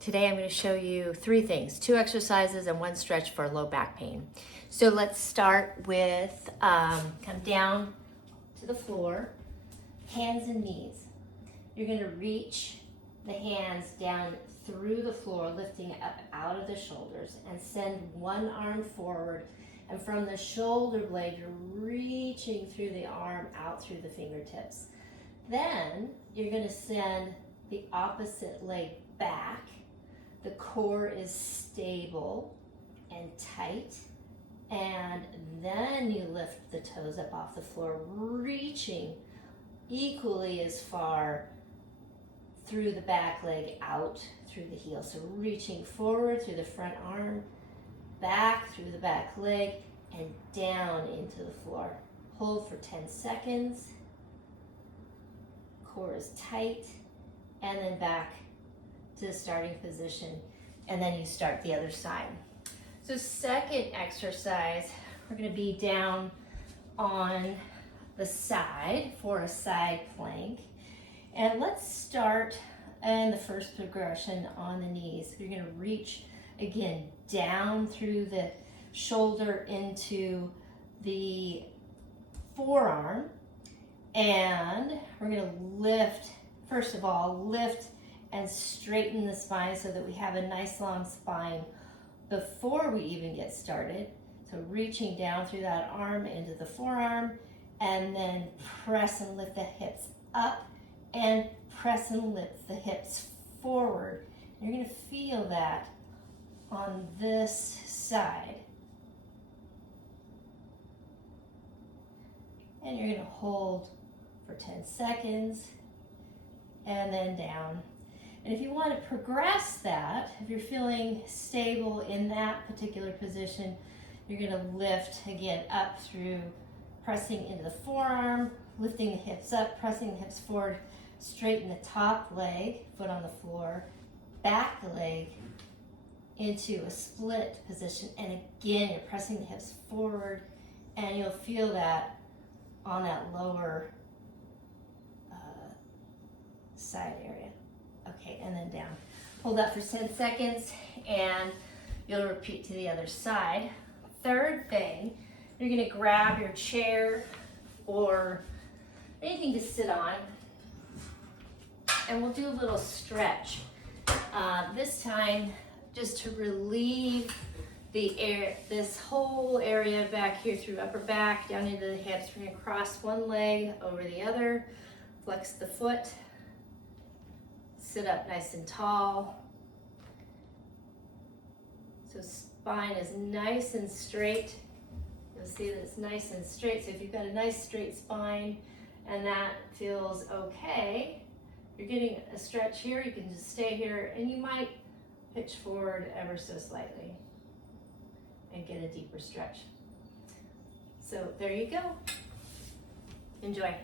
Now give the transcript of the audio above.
Today I'm going to show you 3 things, 2 exercises and 1 stretch for low back pain. So let's start with come down to the floor, hands and knees. You're going to reach the hands down through the floor, lifting up out of the shoulders, and send one arm forward. And from the shoulder blade, you're reaching through the arm out through the fingertips. Then you're going to send the opposite leg back. The core is stable and tight. And then you lift the toes up off the floor, reaching equally as far through the back leg out through the heel. So reaching forward through the front arm, back through the back leg, and down into the floor. Hold for 10 seconds. Core is tight, and then back to the starting position, and then you start the other side. So second exercise, we're going to be down on the side for a side plank. And let's start in the first progression on the knees. You're going to reach again down through the shoulder into the forearm, and we're going to lift, first of all, lift and straighten the spine so that we have a nice long spine before we even get started. So reaching down through that arm into the forearm, and then press and lift the hips up and press and lift the hips forward. You're going to feel that on this side. And you're going to hold for 10 seconds and then down. And if you want to progress that, if you're feeling stable in that particular position, you're going to lift again up through pressing into the forearm, lifting the hips up, pressing the hips forward, straighten the top leg, foot on the floor, back leg into a split position, and again you're pressing the hips forward, and you'll feel that on that lower side area. Okay, and then down. Hold that for 10 seconds, and you'll repeat to the other side. Third thing, you're going to grab your chair or anything to sit on, and we'll do a little stretch. This time, just to relieve the air, this whole area back here through upper back, down into the hips. We're going to cross one leg over the other, flex the foot, sit up nice and tall. So spine is nice and straight. You'll see that it's nice and straight. So if you've got a nice straight spine and that feels okay, you're getting a stretch here, you can just stay here, and you might pitch forward ever so slightly and get a deeper stretch. So there you go. Enjoy.